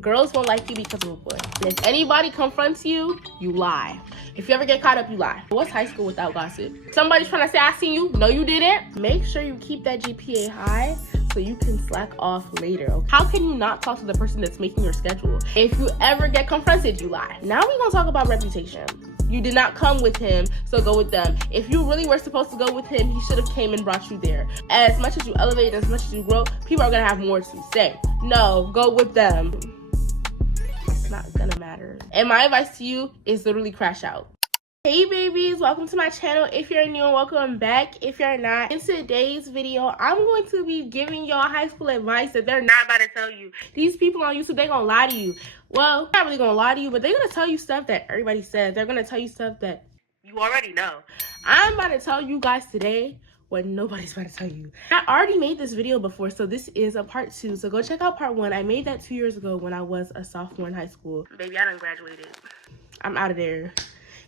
Girls won't like you because of a boy. And if anybody confronts you, you lie. If you ever get caught up, you lie. What's high school without gossip? Somebody's trying to say, I seen you. No, you didn't. Make sure you keep that GPA high so you can slack off later. Okay? How can you not talk to the person that's making your schedule? If you ever get confronted, you lie. Now we're gonna talk about reputation. You did not come with him, so go with them. If you really were supposed to go with him, he should have came and brought you there. As much as you elevate, as much as you grow, people are gonna have more to say. No, go with them. It's not gonna matter. And my advice to you is literally crash out. Hey babies, welcome to my channel. If you're new, welcome back. If you're not, in today's video, I'm going to be giving y'all high school advice that they're not about to tell you. These people on YouTube, they're gonna lie to you. Well, they're not really gonna lie to you, but they're gonna tell you stuff that everybody says. They're gonna tell you stuff that you already know. I'm about to tell you guys today what nobody's about to tell you. I already made this video before, so this is a part 2. So go check out part 1. I made that 2 years ago when I was a sophomore in high school. Baby, I done graduated. I'm out of there.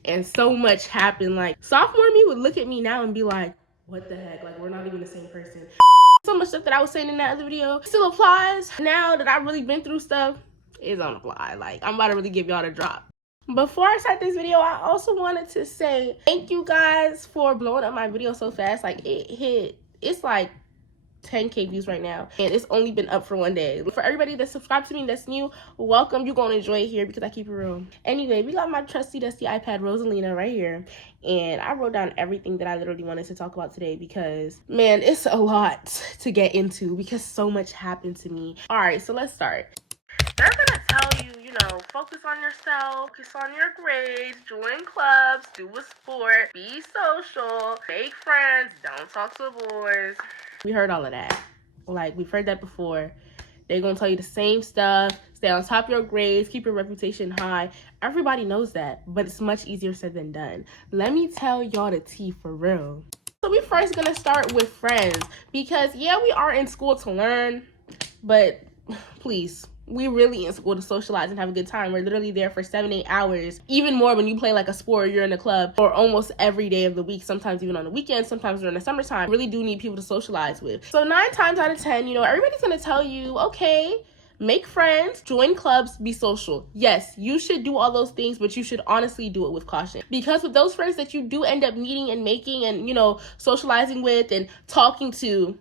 And so much happened. Like, sophomore me would look at me now and be like, what the heck? Like, we're not even the same person. So much stuff that I was saying in that other video still applies. Now that I've really been through stuff, it don't apply. Like, I'm about to really give y'all the drop. Before I start this video, I also wanted to say thank you guys for blowing up my video so fast. Like, it's like 10K views right now, and it's only been up for 1 day. For everybody that's subscribed to me that's new, welcome. You're gonna enjoy it here because I keep it real. Anyway, we got my trusty dusty iPad Rosalina right here, and I wrote down everything that I literally wanted to talk about today because, man, it's a lot to get into because so much happened to me. All right, so let's start. They're gonna tell you, focus on yourself, focus on your grades, join clubs, do a sport, be social, make friends, don't talk to boys. We heard all of that. Like, we've heard that before. They're gonna tell you the same stuff. Stay on top of your grades, keep your reputation high. Everybody knows that, but it's much easier said than done. Let me tell y'all the tea for real. So we first gonna start with friends because, yeah, we are in school to learn, but please, we really in school to socialize and have a good time. We're literally there for 7-8 hours, even more when you play like a sport or you're in a club, or almost every day of the week, sometimes even on the weekends, sometimes during the summertime. Really do need people to socialize with. So 9 times out of 10, everybody's gonna tell you, okay, make friends, join clubs, be social. Yes, you should do all those things, but you should honestly do it with caution. Because with those friends that you do end up meeting and making and, socializing with and talking to,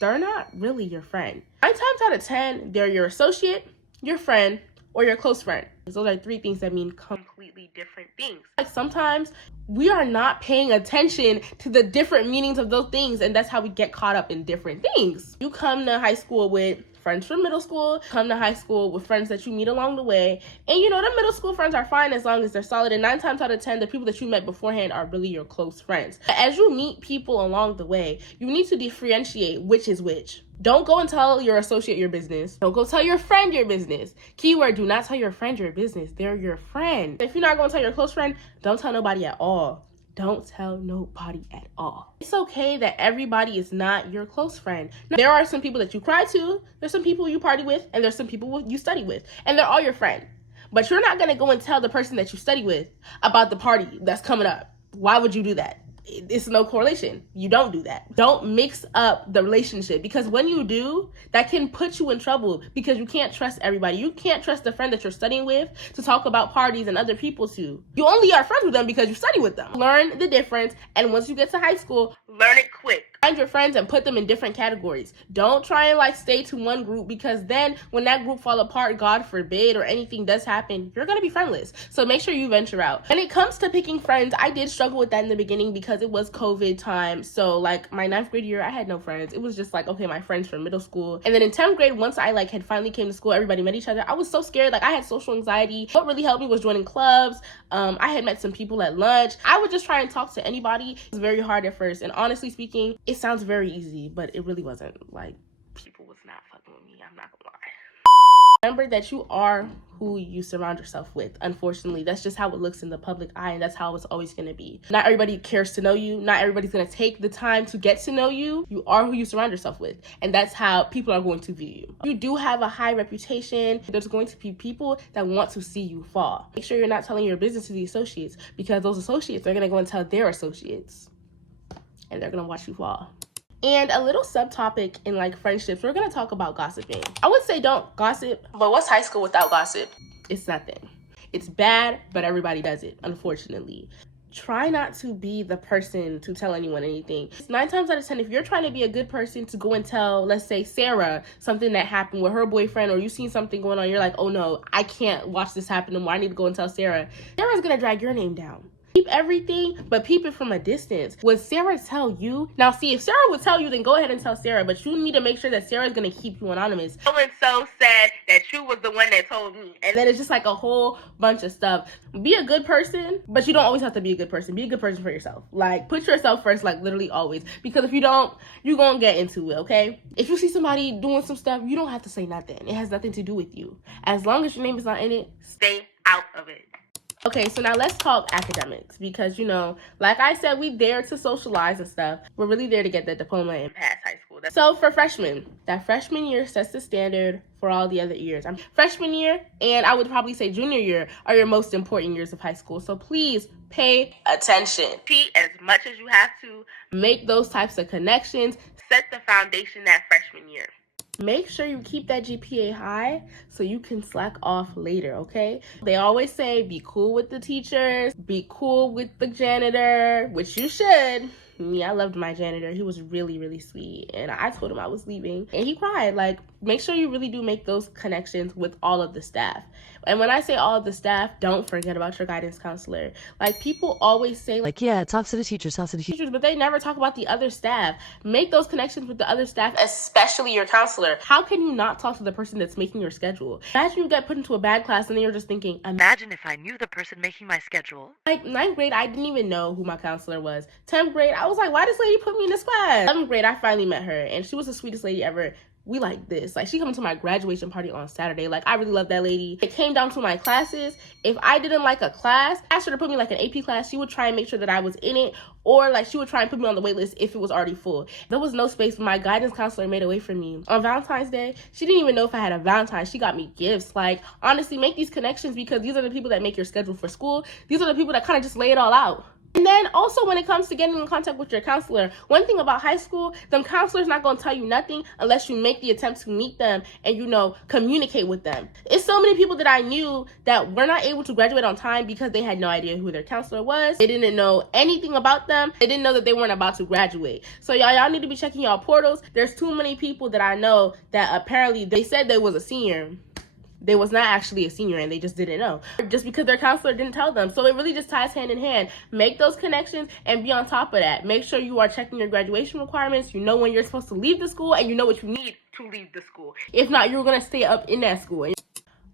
they're not really your friend. 9 times out of 10, they're your associate, your friend, or your close friend. Those are 3 things that mean completely different things. Like, sometimes we are not paying attention to the different meanings of those things, and that's how we get caught up in different things. You come to high school with friends from middle school, come to high school with friends that you meet along the way, and the middle school friends are fine as long as they're solid, and 9 times out of 10, the people that you met beforehand are really your close friends. But as you meet people along the way, you need to differentiate which is which. Don't go and tell your associate your business. Don't go tell your friend your business. Keyword, do not tell your friend your business. They're your friend. If you're not going to tell your close friend, don't tell nobody at all. Don't tell nobody at all. It's okay that everybody is not your close friend. Now, there are some people that you cry to, there's some people you party with, and there's some people you study with, and they're all your friend. But you're not gonna go and tell the person that you study with about the party that's coming up. Why would you do that? It's no correlation. You don't do that. Don't mix up the relationship, because when you do, that can put you in trouble because you can't trust everybody. You can't trust the friend that you're studying with to talk about parties and other people too. You only are friends with them because you study with them. Learn the difference, and once you get to high school, learn it quick. Find your friends and put them in different categories. Don't try and stay to one group, because then when that group fall apart, God forbid, or anything does happen, you're gonna be friendless. So make sure you venture out. When it comes to picking friends, I did struggle with that in the beginning because it was COVID time. So my 9th grade year, I had no friends. It was just okay, my friends from middle school. And then in 10th grade, once I had finally came to school, everybody met each other. I was so scared. I had social anxiety. What really helped me was joining clubs. I had met some people at lunch. I would just try and talk to anybody. It was very hard at first. And honestly speaking, it sounds very easy, but it really wasn't. People was not fucking with me. I'm not gonna lie. Remember that you are who you surround yourself with. Unfortunately, that's just how it looks in the public eye, and that's how it's always going to be. Not everybody cares to know you. Not everybody's going to take the time to get to know you. You are who you surround yourself with, and that's how people are going to view you. You do have a high reputation. There's going to be people that want to see you fall. Make sure you're not telling your business to the associates, because those associates are going to go and tell their associates, and they're going to watch you fall. And a little subtopic in like friendships, we're gonna talk about gossiping. I would say don't gossip, but what's high school without gossip? It's nothing. It's bad, but everybody does it, unfortunately. Try not to be the person to tell anyone anything. 9 times out of 10, if you're trying to be a good person to go and tell, let's say, Sarah, something that happened with her boyfriend, or you seen something going on, you're like, oh no, I can't watch this happen anymore. I need to go and tell Sarah. Sarah's gonna drag your name down. Keep everything, but keep it from a distance. Would Sarah tell you? Now, see, if Sarah would tell you, then go ahead and tell Sarah, but you need to make sure that Sarah's gonna keep you anonymous. So said that you was the one that told me. And then it's just like a whole bunch of stuff. Be a good person, but you don't always have to be a good person. Be a good person for yourself. Like, put yourself first, like literally always. Because if you don't, you're gonna get into it, okay? If you see somebody doing some stuff, you don't have to say nothing. It has nothing to do with you. As long as your name is not in it, stay out of it. Okay, so now let's talk academics because, you know, like I said, we there to socialize and stuff. We're really there to get that diploma and pass high school. So for freshmen, that freshman year sets the standard for all the other years. Freshman year, and I would probably say junior year, are your most important years of high school. So please pay attention. Repeat as much as you have to. Make those types of connections. Set the foundation that freshman year. Make sure you keep that GPA high so you can slack off later, okay? They always say be cool with the teachers, be cool with the janitor, which you should. Me, I loved my janitor. He was really, really sweet. And I told him I was leaving. And he cried. Like, make sure you really do make those connections with all of the staff. And when I say all of the staff, don't forget about your guidance counselor. Like, people always say, like, yeah, talk to the teachers, but they never talk about the other staff. Make those connections with the other staff, especially your counselor. How can you not talk to the person that's making your schedule? Imagine you get put into a bad class and then you're just thinking, imagine if I knew the person making my schedule. Like, 9th grade, I didn't even know who my counselor was. 10th grade, I was like, why this lady put me in this class? 11th grade, I finally met her, and she was the sweetest lady ever. We like this. Like, she coming to my graduation party on Saturday. Like, I really love that lady. It came down to my classes. If I didn't like a class, asked her to put me like an AP class. She would try and make sure that I was in it, or like she would try and put me on the wait list if it was already full. There was no space. My guidance counselor made a way for me. On Valentine's Day, she didn't even know if I had a Valentine. She got me gifts. Like, honestly, make these connections because these are the people that make your schedule for school. These are the people that kind of just lay it all out. And then also when it comes to getting in contact with your counselor, one thing about high school, them counselors not going to tell you nothing unless you make the attempt to meet them and, you know, communicate with them. It's so many people that I knew that were not able to graduate on time because they had no idea who their counselor was. They didn't know anything about them. They didn't know that they weren't about to graduate. So y'all need to be checking y'all portals. There's too many people that I know that apparently they said they was a senior. They was not actually a senior and they just didn't know. Just because their counselor didn't tell them. So it really just ties hand in hand. Make those connections and be on top of that. Make sure you are checking your graduation requirements. You know when you're supposed to leave the school and you know what you need to leave the school. If not, you're going to stay up in that school.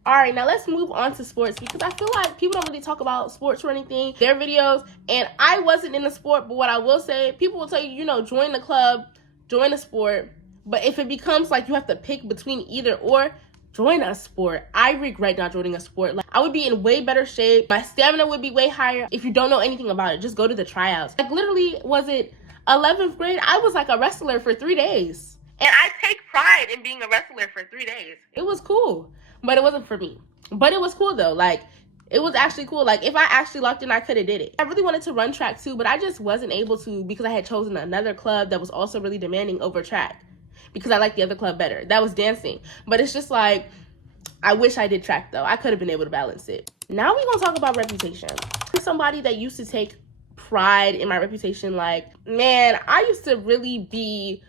All right, now let's move on to sports because I feel like people don't really talk about sports or anything. Their videos, and I wasn't in the sport, but what I will say, people will tell you, you know, join the club, join the sport. But if it becomes like you have to pick between either or, join a sport. I regret not joining a sport. Like, I would be in way better shape. My stamina would be way higher. If you don't know anything about it, just go to the tryouts. Like, literally, was it 11th grade? I was like a wrestler for 3 days. And I take pride in being a wrestler for 3 days. It was cool, but it wasn't for me. But it was cool though. Like, it was actually cool. Like, if I actually locked in, I could have did it. I really wanted to run track too, but I just wasn't able to because I had chosen another club that was also really demanding over track. Because I like the other club better. That was dancing. But it's just like, I wish I did track though. I could have been able to balance it. Now we're gonna talk about reputation. I'm somebody that used to take pride in my reputation. Like, man, I used to really be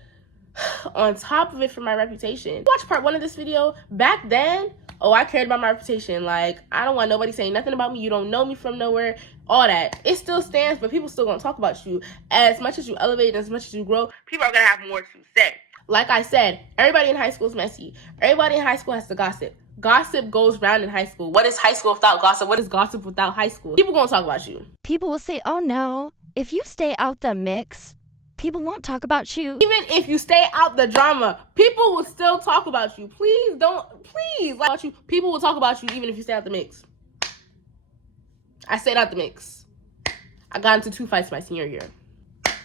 on top of it for my reputation. Watch part 1 of this video. Back then, oh, I cared about my reputation. Like, I don't want nobody saying nothing about me. You don't know me from nowhere. All that. It still stands, but people still gonna talk about you. As much as you elevate and as much as you grow, people are gonna have more to say. Like I said, everybody in high school is messy. Everybody in high school has to gossip. Gossip goes round in high school. What is high school without gossip? What is gossip without high school? People gonna talk about you. People will say, oh no, if you stay out the mix, people won't talk about you. Even if you stay out the drama, people will still talk about you. Please don't, please. Like, you. People will talk about you even if you stay out the mix. I stayed out the mix. I got into 2 fights my senior year.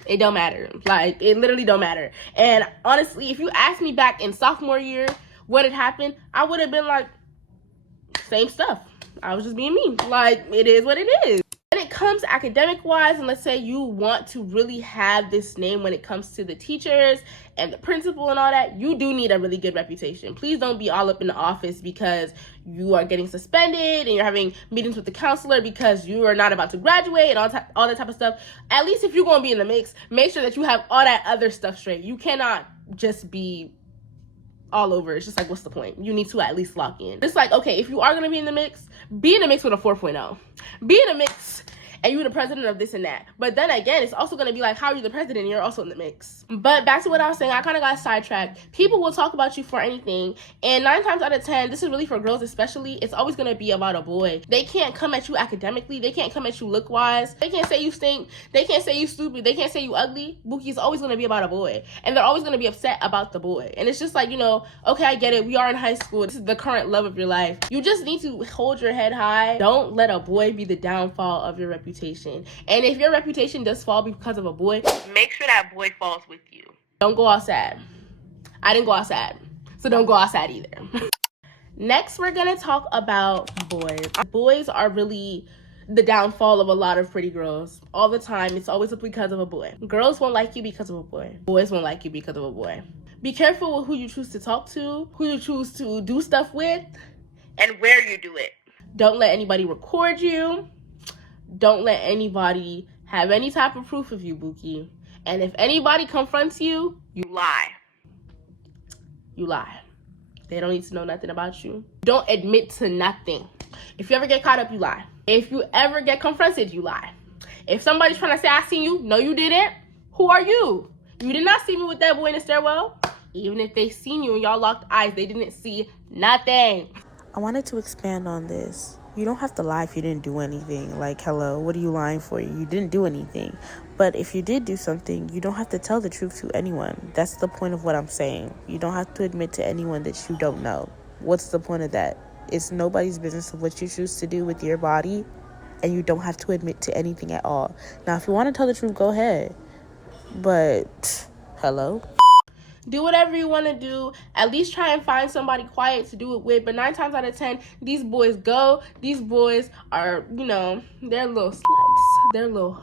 It don't matter. Like, it literally don't matter. And honestly, if you asked me back in sophomore year what had happened, I would have been like, same stuff. I was just being me. Like, it is what it is. When it comes academic wise, and let's say you want to really have this name when it comes to the teachers and the principal and all that, you do need a really good reputation. Please don't be all up in the office because you are getting suspended and you're having meetings with the counselor because you are not about to graduate and all that type of stuff. At least if you're going to be in the mix, make sure that you have all that other stuff straight. You cannot just be all over. It's just like, what's the point? You need to at least lock in. It's like, okay, if you are going to be in the mix, be in the mix with a 4.0. Be in the mix and you're the president of this and that. But then again, it's also going to be like, how are you the president and you're also in the mix? But back to what I was saying, I kind of got sidetracked. People will talk about you for anything. And 9 times out of 10, this is really for girls especially, it's always going to be about a boy. They can't come at you academically. They can't come at you look-wise. They can't say you stink. They can't say you stupid. They can't say you ugly. BOOKIE is always going to be about a boy. And they're always going to be upset about the boy. And it's just like, you know, okay, I get it. We are in high school. This is the current love of your life. You just need to hold your head high. Don't let a boy be the downfall of your reputation. And if your reputation does fall because of a boy, make sure that boy falls with you. Don't go outside. I didn't go outside, so don't go outside either. Next, we're gonna talk about boys. Boys are really the downfall of a lot of pretty girls. All the time, it's always because of a boy. Girls won't like you because of a boy. Boys won't like you because of a boy. Be careful with who you choose to talk to, who you choose to do stuff with, and where you do it. Don't let anybody record you. Don't let anybody have any type of proof of you, BOOKIE. And if anybody confronts you, you lie. You lie. They don't need to know nothing about you. Don't admit to nothing. If you ever get caught up, you lie. If you ever get confronted, you lie. If somebody's trying to say, I seen you, no you didn't, who are you? You did not see me with that boy in the stairwell. Even if they seen you and y'all locked eyes, they didn't see nothing. I wanted to expand on this. You don't have to lie if you didn't do anything. Like, hello, what are you lying for? You didn't do anything. But if you did do something, you don't have to tell the truth to anyone. That's the point of what I'm saying. You don't have to admit to anyone that you don't know. What's the point of that? It's nobody's business of what you choose to do with your body, and you don't have to admit to anything at all. Now, if you want to tell the truth, go ahead. But, hello? Do whatever you want to do. At least try and find somebody quiet to do it with. But 9 times out of 10, these boys go. These boys are, you know, they're little sluts. They're little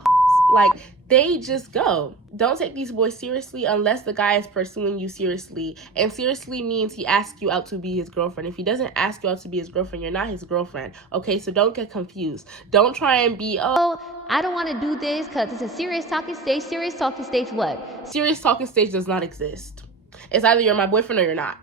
like, they just go. Don't take these boys seriously unless the guy is pursuing you seriously. And seriously means he asks you out to be his girlfriend. If he doesn't ask you out to be his girlfriend, you're not his girlfriend. Okay, so don't get confused. Don't try and be, Oh, I don't want to do this because it's a serious talking stage. Serious talking stage what? Serious talking stage does not exist. It's either you're my boyfriend or you're not.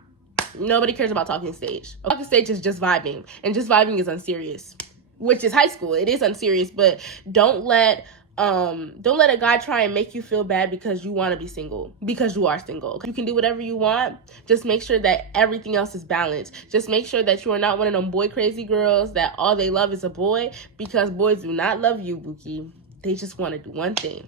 Nobody cares about talking stage. Talking stage is just vibing. And just vibing is unserious. Which is high school. It is unserious. But don't let a guy try and make you feel bad because you want to be single. Because you are single. You can do whatever you want. Just make sure that everything else is balanced. Just make sure that you are not one of them boy crazy girls that all they love is a boy. Because boys do not love you, BOOKIE. They just want to do one thing.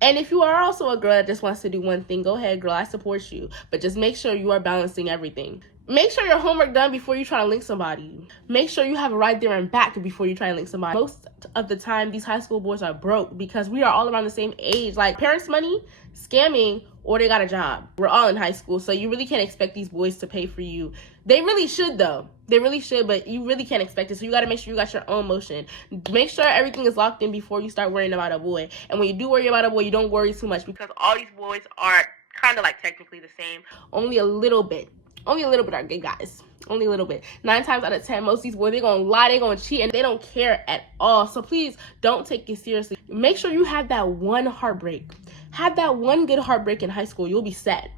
And if you are also a girl that just wants to do one thing, go ahead, girl. I support you. But just make sure you are balancing everything. Make sure your homework done before you try to link somebody. Make sure you have a ride there and back before you try to link somebody. Most of the time, these high school boys are broke because we are all around the same age. Like, parents' money, scamming, or they got a job. We're all in high school, so you really can't expect these boys to pay for you. They really should, though. They really should, but you really can't expect it. So you got to make sure you got your own motion. Make sure everything is locked in before you start worrying about a boy. And when you do worry about a boy, you don't worry too much because all these boys are kind of like technically the same. Only a little bit are gay guys. Only a little bit. 9 times out of 10, most of these boys, they're going to lie, they're going to cheat, and they don't care at all. So please don't take it seriously. Make sure you have that one heartbreak. Have that one good heartbreak in high school. You'll be set.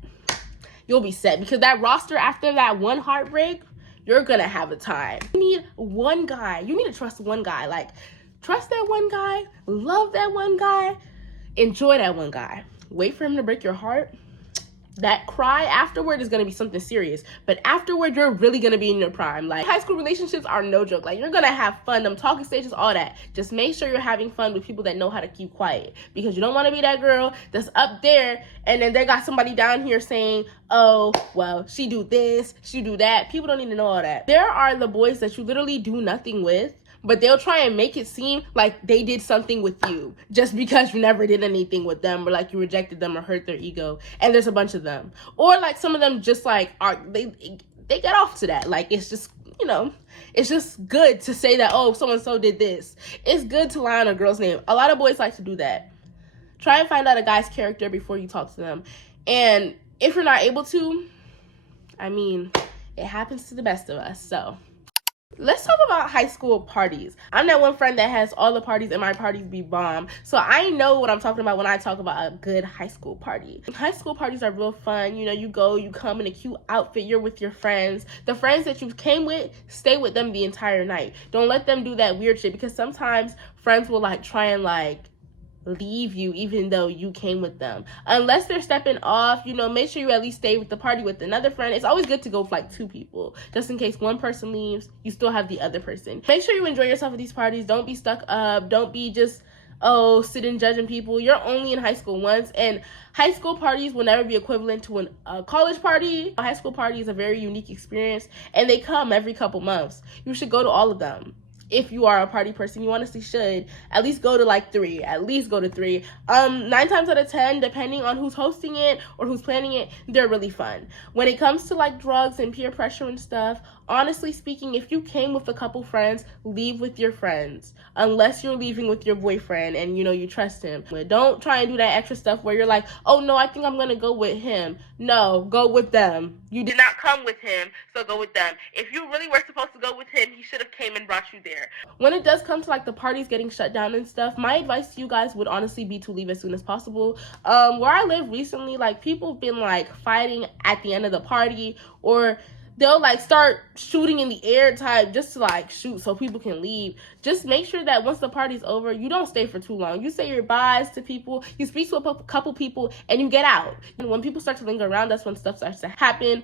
You'll be set because that roster after that one heartbreak, you're going to have a time. You need one guy. You need to trust one guy. Like, trust that one guy. Love that one guy. Enjoy that one guy. Wait for him to break your heart. That cry afterward is going to be something serious. But afterward, you're really going to be in your prime. Like, high school relationships are no joke. Like, you're going to have fun. Them talking stages, all that. Just make sure you're having fun with people that know how to keep quiet. Because you don't want to be that girl that's up there and then they got somebody down here saying, oh, well, she do this, she do that. People don't need to know all that. There are the boys that you literally do nothing with, but they'll try and make it seem like they did something with you just because you never did anything with them or like you rejected them or hurt their ego. And there's a bunch of them. Or like some of them just like they get off to that. Like it's just you know, it's just good to say that, oh, so-and-so did this. It's good to lie on a girl's name. A lot of boys like to do that. Try and find out a guy's character before you talk to them. And if you're not able to, I mean, it happens to the best of us. So let's talk about high school parties. I'm that one friend that has all the parties, and my parties be bomb. So I know what I'm talking about when I talk about a good high school party. High school parties are real fun. You know, you go, you come in a cute outfit, you're with your friends. The friends that you came with, stay with them the entire night. Don't let them do that weird shit, because sometimes friends will like try and like leave you even though you came with them. Unless they're stepping off, you know, make sure you at least stay with the party with another friend. It's always good to go with like 2 people, just in case one person leaves, you still have the other person. Make sure you enjoy yourself at these parties. Don't be stuck up. Don't be just sitting judging people. You're only in high school once, and high school parties will never be equivalent to a college party. A high school party is a very unique experience, and they come every couple months. You should go to all of them. If you are a party person, you honestly should at least go to like 3. At least go to 3. 9 times out of 10, depending on who's hosting it or who's planning it, they're really fun. When it comes to like drugs and peer pressure and stuff, honestly speaking, if you came with a couple friends, leave with your friends. Unless you're leaving with your boyfriend and you know you trust him. Don't try and do that extra stuff where you're like, oh no, I think I'm gonna go with him. No, go with them. You did not come with him, so go with them. If you really were supposed to go with him, he should have came and brought you there. When it does come to like the parties getting shut down and stuff, my advice to you guys would honestly be to leave as soon as possible. Where I live recently, like people have been like fighting at the end of the party, or they'll like start shooting in the air type just to like shoot so people can leave. Just make sure that once the party's over, you don't stay for too long. You say your byes to people, you speak to a couple people, and you get out. And when people start to linger around, that's when stuff starts to happen.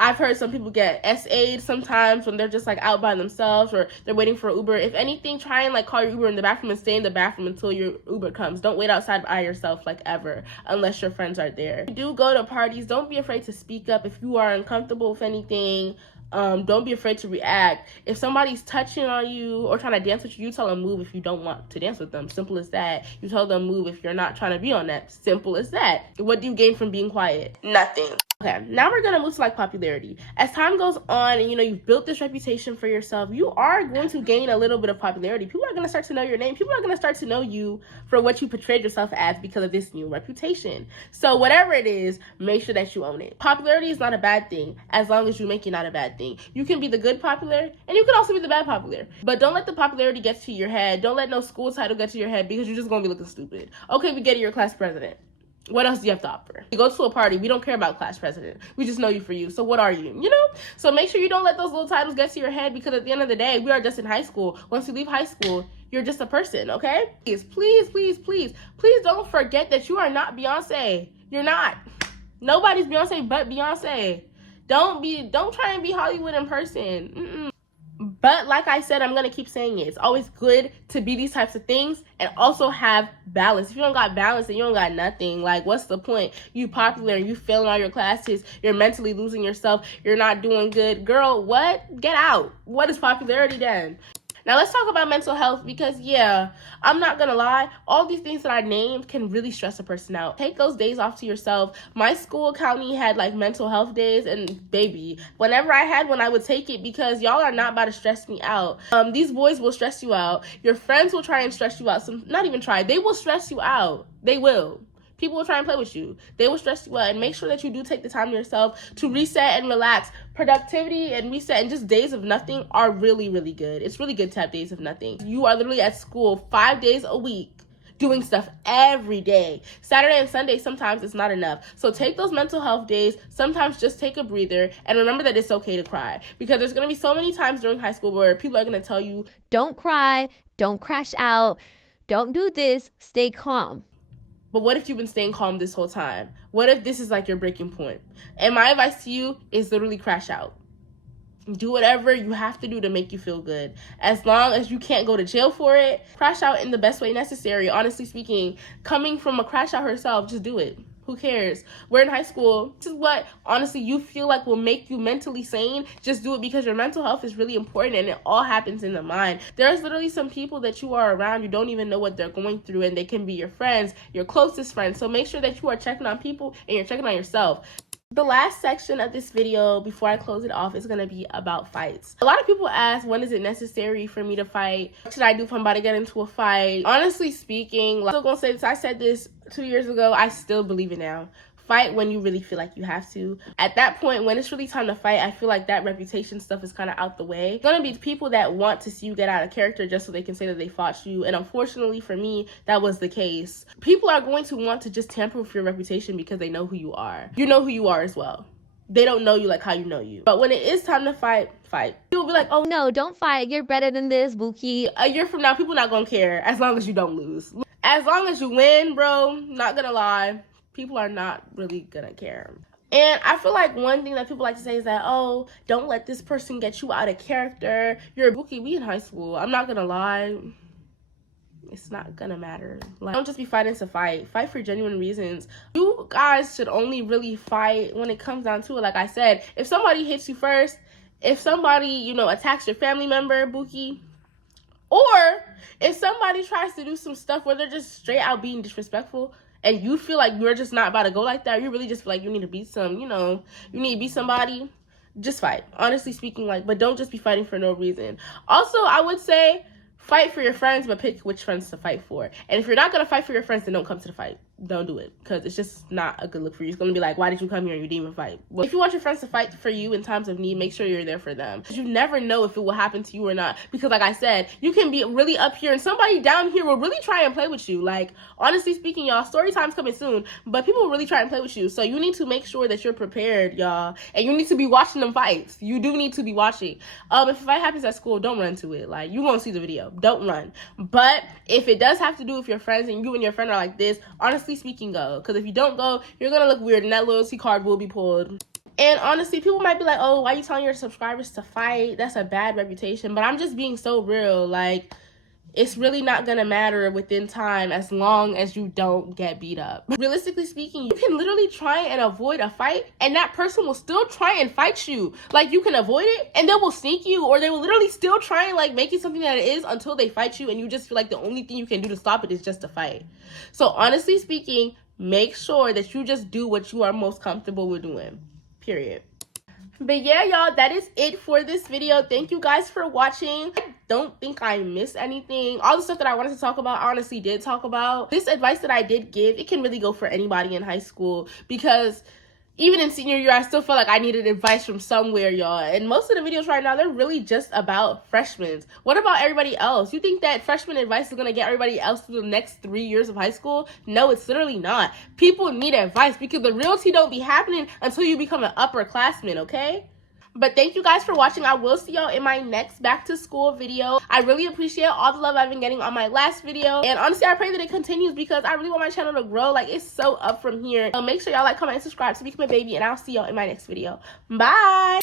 I've heard some people get SA'd sometimes when they're just like out by themselves or they're waiting for Uber. If anything, try and like call your Uber in the bathroom and stay in the bathroom until your Uber comes. Don't wait outside by yourself like ever, unless your friends are there. If you do go to parties, don't be afraid to speak up if you are uncomfortable with anything. Don't be afraid to react. If somebody's touching on you or trying to dance with you, you tell them move if you don't want to dance with them. Simple as that. You tell them move if you're not trying to be on that. Simple as that. What do you gain from being quiet? Nothing. Okay, now we're gonna move to like popularity. As time goes on and you know you've built this reputation for yourself, you are going to gain a little bit of popularity. People are gonna start to know your name. People are gonna start to know you for what you portrayed yourself as because of this new reputation. So whatever it is, make sure that you own it. Popularity is not a bad thing as long as you make it not a bad thing. You can be the good popular and you can also be the bad popular. But don't let the popularity get to your head. Don't let no school title get to your head because you're just gonna be looking stupid. Okay, we get it, you're class president. What else do you have to offer? You go to a party, we don't care about class president. We just know you for you. So what are you? You know? So make sure you don't let those little titles get to your head because at the end of the day, we are just in high school. Once you leave high school, you're just a person, okay? Please don't forget that you are not Beyonce. You're not. Nobody's Beyonce but Beyonce. Don't try and be Hollywood in person. But like I said, I'm going to keep saying it. It's always good to be these types of things and also have balance. If you don't got balance, then you don't got nothing. Like, what's the point? You popular and you failing all your classes. You're mentally losing yourself. You're not doing good. Girl, what? Get out. What is popularity then? Now let's talk about mental health because yeah, I'm not gonna lie, all these things that I named can really stress a person out. Take those days off to yourself. My school county had like mental health days and baby, whenever I had one, I would take it because y'all are not about to stress me out. These boys will stress you out. Your friends will try and stress you out. Not even try, they will stress you out. They will. People will try and play with you. They will stress you out. And make sure that you do take the time to yourself to reset and relax. Productivity and reset and just days of nothing are really, really good. It's really good to have days of nothing. You are literally at school 5 days a week doing stuff every day. Saturday and Sunday, sometimes it's not enough. So take those mental health days. Sometimes just take a breather. And remember that it's okay to cry. Because there's going to be so many times during high school where people are going to tell you, Don't cry, don't crash out, don't do this, stay calm. but what if you've been staying calm this whole time? What if this is like your breaking point? And my advice to you is literally crash out. Do whatever you have to do to make you feel good. As long as you can't go to jail for it, crash out in the best way necessary. Honestly speaking, coming from a crash out herself, just do it. Who cares? We're in high school. This is what, honestly, you feel like will make you mentally sane. Just do it because your mental health is really important and it all happens in the mind. There's literally some people that you are around, you don't even know what they're going through, and they can be your friends, your closest friends. So make sure that you are checking on people and you're checking on yourself. The last section of this video before I close it off is going to be about fights. A lot of people ask, when is it necessary for me to fight? What should I do if I'm about to get into a fight? Honestly speaking, I'm still going to say this. I said this 2 years ago. I still believe it now. Fight when you really feel like you have to. At that point, when it's really time to fight, I feel like that reputation stuff is kind of out the way. There's gonna be people that want to see you get out of character just so they can say that they fought you. And unfortunately for me, that was the case. People are going to want to just tamper with your reputation because they know who you are. You know who you are as well. They don't know you like how you know you. But when it is time to fight, fight. People will be like, oh No, don't fight. You're better than this, Bookie. a year from now, people not gonna care as long as you don't lose. As long as you win, bro, not gonna lie, people are not really gonna care. And I feel like one thing that people like to say is that, oh, don't let this person get you out of character. You're a Bookie, we in high school. I'm not gonna lie. It's not gonna matter. Like, don't just be fighting to fight. Fight for genuine reasons. You guys should only really fight when it comes down to it. Like I said, if somebody hits you first, if somebody, you know, attacks your family member, Bookie, or if somebody tries to do some stuff where they're just straight out being disrespectful, and you feel like you're just not about to go like that, you really just feel like you need to beat some, you know, you need to beat somebody, just fight. Honestly speaking, like, but don't just be fighting for no reason. Also, I would say fight for your friends, but pick which friends to fight for. And if you're not going to fight for your friends, then don't come to the fight. Don't do it, because it's just not a good look for you. It's going to be like, why did you come here and you didn't even fight? Well, if you want your friends to fight for you in times of need, make sure you're there for them. You never know if it will happen to you or not, because like I said, you can be really up here and somebody down here will really try and play with you. Like, honestly speaking, y'all, story time's coming soon, but people will really try and play with you. So you need to make sure that you're prepared, y'all, and you need to be watching them fights. You do need to be watching. If a fight happens at school, don't run to it. Like, you won't see the video. Don't run. But if it does have to do with your friends and you and your friend are like this, honestly speaking, go. Because if you don't go, you're going to look weird and that loyalty card will be pulled. And honestly, people might be like, oh, why are you telling your subscribers to fight? That's a bad reputation. But I'm just being so real. Like, it's really not gonna matter within time as long as you don't get beat up. Realistically speaking, you can literally try and avoid a fight and that person will still try and fight you. Like, you can avoid it and they will sneak you, or they will literally still try and like make it something that it is until they fight you, and you just feel like the only thing you can do to stop it is just to fight. So honestly speaking, make sure that you just do what you are most comfortable with doing, period. But yeah, y'all, that is it for this video. Thank you guys for watching. I don't think I missed anything. All the stuff that I wanted to talk about, I honestly did talk about. This advice that I did give, it can really go for anybody in high school, because even in senior year, I still feel like I needed advice from somewhere, y'all. And most of the videos right now, they're really just about freshmen. What about everybody else? You think that freshman advice is going to get everybody else through the next 3 years of high school? No, it's literally not. People need advice, because the real tea don't be happening until you become an upperclassman, okay? But thank you guys for watching. I will see y'all in my next back to school video. I really appreciate all the love I've been getting on my last video. And honestly, I pray that it continues, because I really want my channel to grow. Like, it's so up from here. So make sure y'all like, comment, and subscribe to become a baby. And I'll see y'all in my next video. Bye.